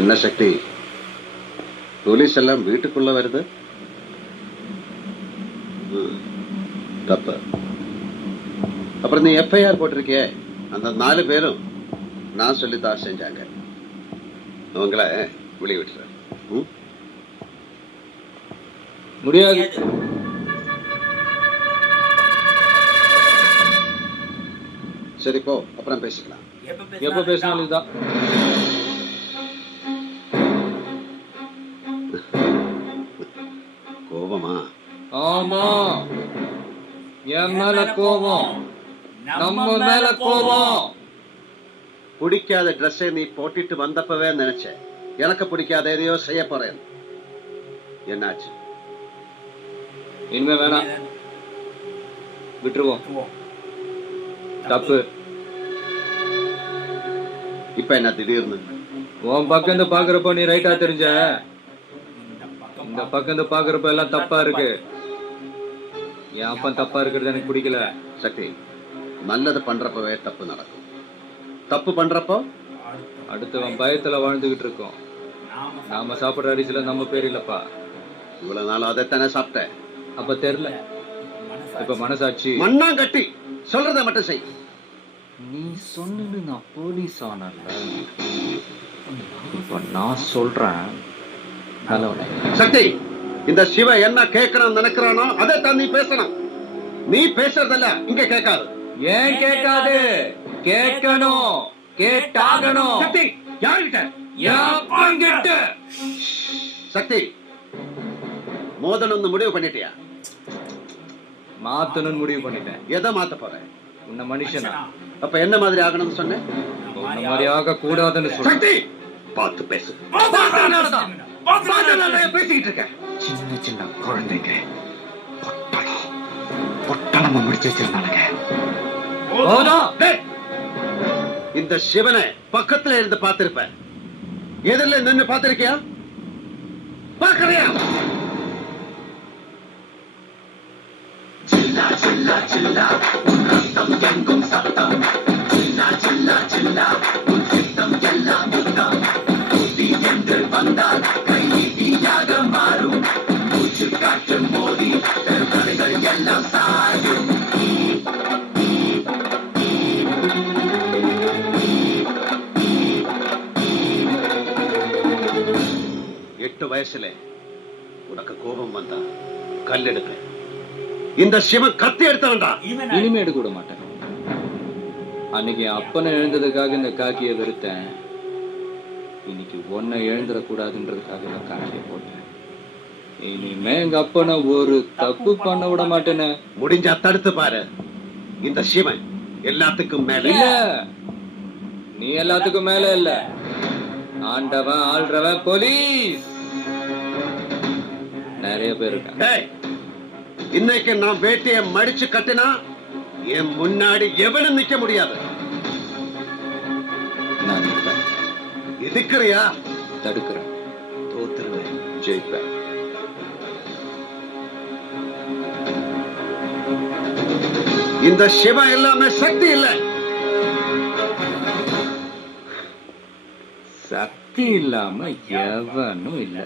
என்ன சக்தி, போலீஸ் எல்லாம் வீட்டுக்குள்ள வருது? தப்பு. அப்புறம் நீ எஃப்ஐஆர் போட்டிருக்கிய, அந்த 4 பேரும் நான் சொல்லித்தான் செஞ்சாங்க. அவங்கள வெளியே விட்டுற முடியாது. சரி போ, அப்புறம் பேசிக்கலாம். எப்ப பேசினாலும் இதுதான். கோபமா? ஆமா, என் மேல கோபம், நம்ம மேல கோபம். பிடிக்காத ட்ரெஸ்ஸை நீ போட்டுட்டு வந்தப்பவே நினைச்சேன் எனக்கு பிடிக்காத எதையோ செய்ய போறேன். என்னாச்சு? இனிமே வேணாம், விட்டுருவோம். தப்பு. இப்ப என்ன திடீர்னு? உன் பக்கம் பாக்குறப்ப நீ ரைட்டா தெரிஞ்ச, இந்த பக்கம் பாக்குறப்ப எல்லாம் தப்பா இருக்கு. என் அப்பன் தப்பா இருக்கிறது எனக்கு பிடிக்கல. சக்தி, நல்லது பண்றப்பவே தப்பு நடக்கும். தப்பு பண்றப்போ அடுத்தவன் பயத்துல வாழ்ந்துகிட்டு இருக்கோம். நாம சாப்பிடுற அரிசியில நம்ம பேர் இல்லப்பா. இவ்வளவு நாள் அதைத்தானே சாப்பிட்டேன். அப்ப தெரியல, இப்ப மனசாட்சி. மண்ணா கட்டி சொல்றத மட்டும் செய். நீ சொன்னது நான் போலீஸ் ஆனல, இப்ப நான் சொல்றேன். ஹலோ சக்தி, இந்த சிவ என்ன கேட்கணும் நினைக்கிறானோ அதை தான் நீ பேசணும். நீ பேசுறதல்ல இங்க கேட்காது. ஏன் கேட்காது? கேட்கணும், கேட்டாகணும். சக்தி, யாருகிட்ட? யாங்கிட்ட. சக்தி, மோதணும்னு முடிவு பண்ணிட்டியா? மாத்தணும்னு முடிவு பண்ணிட்டேன். எதை மாத்த போற? உன்ன மனுஷனா? அப்ப என்ன மாதிரி ஆகணும்னு சொன்ன? உன்ன மாதிரி ஆக கூடாதுன்னு சொல்ல. சக்தி, பார்த்து பேசு. பேசிக்கிட்டு இருக்க. சின்ன சின்ன குழந்தைங்க பொட்டலமா முடிச்சு வச்சிருந்தானுங்க. இந்த சிவனை பக்கத்துல இருந்து பார்த்திருப்ப, எதிரில நின்னு பார்த்திருக்கியா? பார்க்கறியா? சில்லா சில்லா சில்லா உன் ரத்தம் எங்கும் சத்தம். சில்லா சில்லா சில்லா உன் சித்தம் எல்லாம் யுத்தம். புத்தி என்று வந்தால் கையாக மாறும். மூச்சு காற்று மோதி தடைகள் எல்லாம் சாயும். 8 வயசுல உனக்கு கோபம் வந்தா கல் எடுப்பேன். இந்த சிவன் கத்தி எடுத்தான்டா. இனிமே எடுக்க விட மாட்டேன். அன்னைக்கு அப்பனை எழுந்ததுக்காக இந்த காக்கிய வெறுத்தேன். இன்னைக்கு ஒன்ன எழுந்துடக்கூடாதுன்றதுக்காக இந்த காக்கிய போட்டேன். இனிமே எங்க அப்பனை ஒரு தப்பு பண்ண விட மாட்டேன்னு. முடிஞ்சா தடுத்து பாரு. இந்த சிவன் எல்லாத்துக்கும் மேல இல்ல. நீ எல்லாத்துக்கும் மேல இல்ல. ஆண்டவன் ஆள்றவன் போலீஸ். நிறைய பேர் இருக்காங்க. இன்னைக்கு நான் வேட்டையை மடிச்சு கட்டினா என் முன்னாடி எவனும் நிக்க முடியாது. நான் எதுக்குறியா? தடுக்கிறேன். தோத்துருவேன், ஜெயிப்பேன். இந்த சிவா எல்லாமே சக்தி இல்ல. சக்தி இல்லாம எவனும் இல்ல.